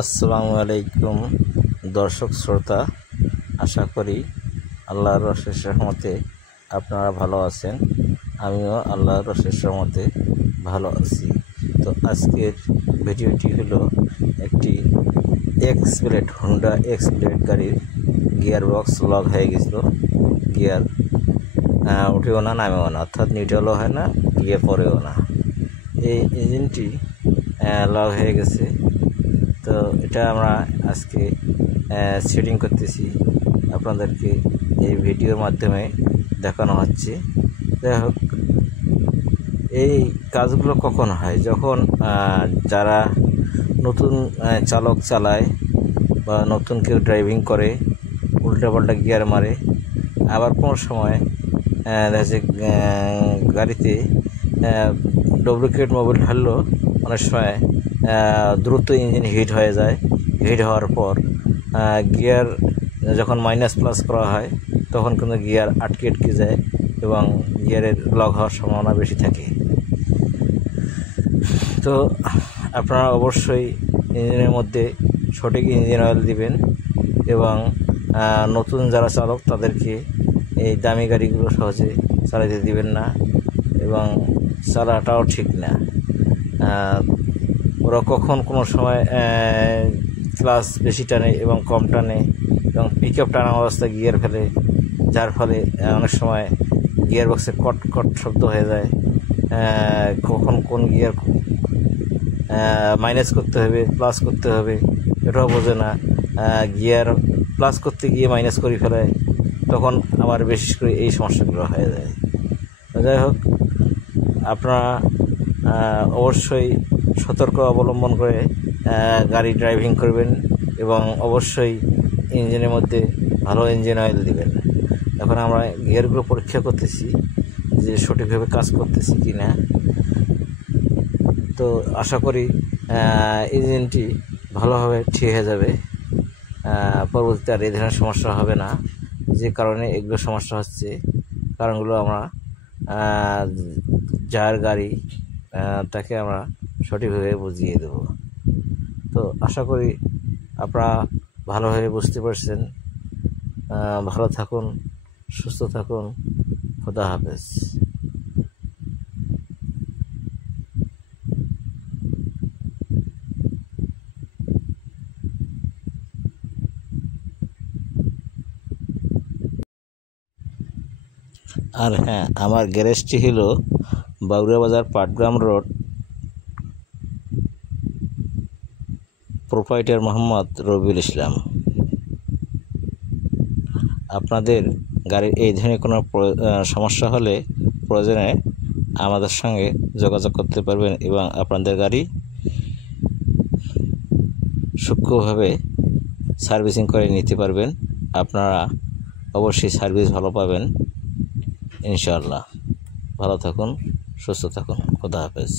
আসসালামু আলাইকুম দর্শক শ্রোতা, আশা করি আল্লাহর অশেষ রহমতে আপনারা ভালো আছেন। আমিও আল্লাহর অশেষ রহমতে ভালো আছি। তো আজকের ভিডিওটি হলো একটি হুন্ডা এক্স প্লেট গাড়ির গিয়ার বক্স লক হয়ে গেছিলো। গিয়ার উঠেও না, নামেও না, অর্থাৎ নিউট্রালও হয় না, গিয়ে পড়েও না। এই ইঞ্জিনটি লক হয়ে গেছে। তো এটা আমরা আজকে সেটিং করতেছি, আপনাদেরকে এই ভিডিওর মাধ্যমে দেখানো হচ্ছে। যাই হোক, এই কাজগুলো কখন হয়? যখন যারা নতুন চালক চালায় বা নতুন কেউ ড্রাইভিং করে, উল্টাপাল্টা গিয়ার মারে। আবার কোনো সময় দেখা যাচ্ছে গাড়িতে ডুপ্লিকেট মোবিল ঢাললো, অনেক সময় দ্রুত ইঞ্জিন হিট হয়ে যায়। হিট হওয়ার পর গিয়ার যখন মাইনাস প্লাস করা হয়, তখন কিন্তু গিয়ার আটকে যায় এবং গিয়ারের লক হওয়ার সম্ভাবনা বেশি থাকে। তো আপনারা অবশ্যই ইঞ্জিনের মধ্যে সঠিক ইঞ্জিন অয়েল দিবেন এবং নতুন যারা চালক তাদেরকে এই দামি গাড়িগুলো সহজে চালাতে দিবেন না এবং চালাটাও ঠিক না। ওরা কখন কোনো সময় ক্লাচ বেশি টানে এবং কম টানে এবং পিক আপ টানা অবস্থায় গিয়ার ফেলে, যার ফলে অনেক সময় গিয়ার বক্সে কট কট শব্দ হয়ে যায়। কখন কোন গিয়ার মাইনাস করতে হবে, প্লাস করতে হবে, এটাও বোঝে না। গিয়ার প্লাস করতে গিয়ে মাইনাস করে ফেলে, তখন আবার বিশেষ করে এই সমস্যাগুলো হয়ে যায়। যাই হোক, আপনারা অবশ্যই সতর্ক অবলম্বন করে গাড়ি ড্রাইভিং করবেন এবং অবশ্যই ইঞ্জিনের মধ্যে ভালো ইঞ্জিন অয়েল দিবেন। এখন আমরা গিয়ারগুলো পরীক্ষা করতেছি যে সঠিকভাবে কাজ করতেছি কি না। তো আশা করি ইঞ্জিনটি ভালোভাবে ঠিক হয়ে যাবে, পরবর্তীতে আর এই ধরনের সমস্যা হবে না। যে কারণে এগুলো সমস্যা হচ্ছে, কারণগুলো আমরা যার গাড়ি তাকে আমরা সঠিকভাবে বুঝিয়ে দেব। তো আশা করি আপনারা ভালোভাবে বুঝতে পারছেন। ভালো থাকুন, সুস্থ থাকুন, খোদা হাফেজ। আর হ্যাঁ, আমার গ্যারেজটি হলো বাগুড়া বাজার, পাটগ্রাম রোড, প্রোপাইটার মোহাম্মদ রবিউল ইসলাম। আপনাদের গাড়ির এই ধরনের কোনো সমস্যা হলে প্রয়োজনে আমাদের সঙ্গে যোগাযোগ করতে পারবেন এবং আপনাদের গাড়ি সূক্ষ্মভাবে সার্ভিসিং করে নিতে পারবেন। আপনারা অবশ্যই সার্ভিস ভালো পাবেন ইনশাআল্লাহ। ভালো থাকুন, সুস্থ থাকুন, খোদা হাফেজ।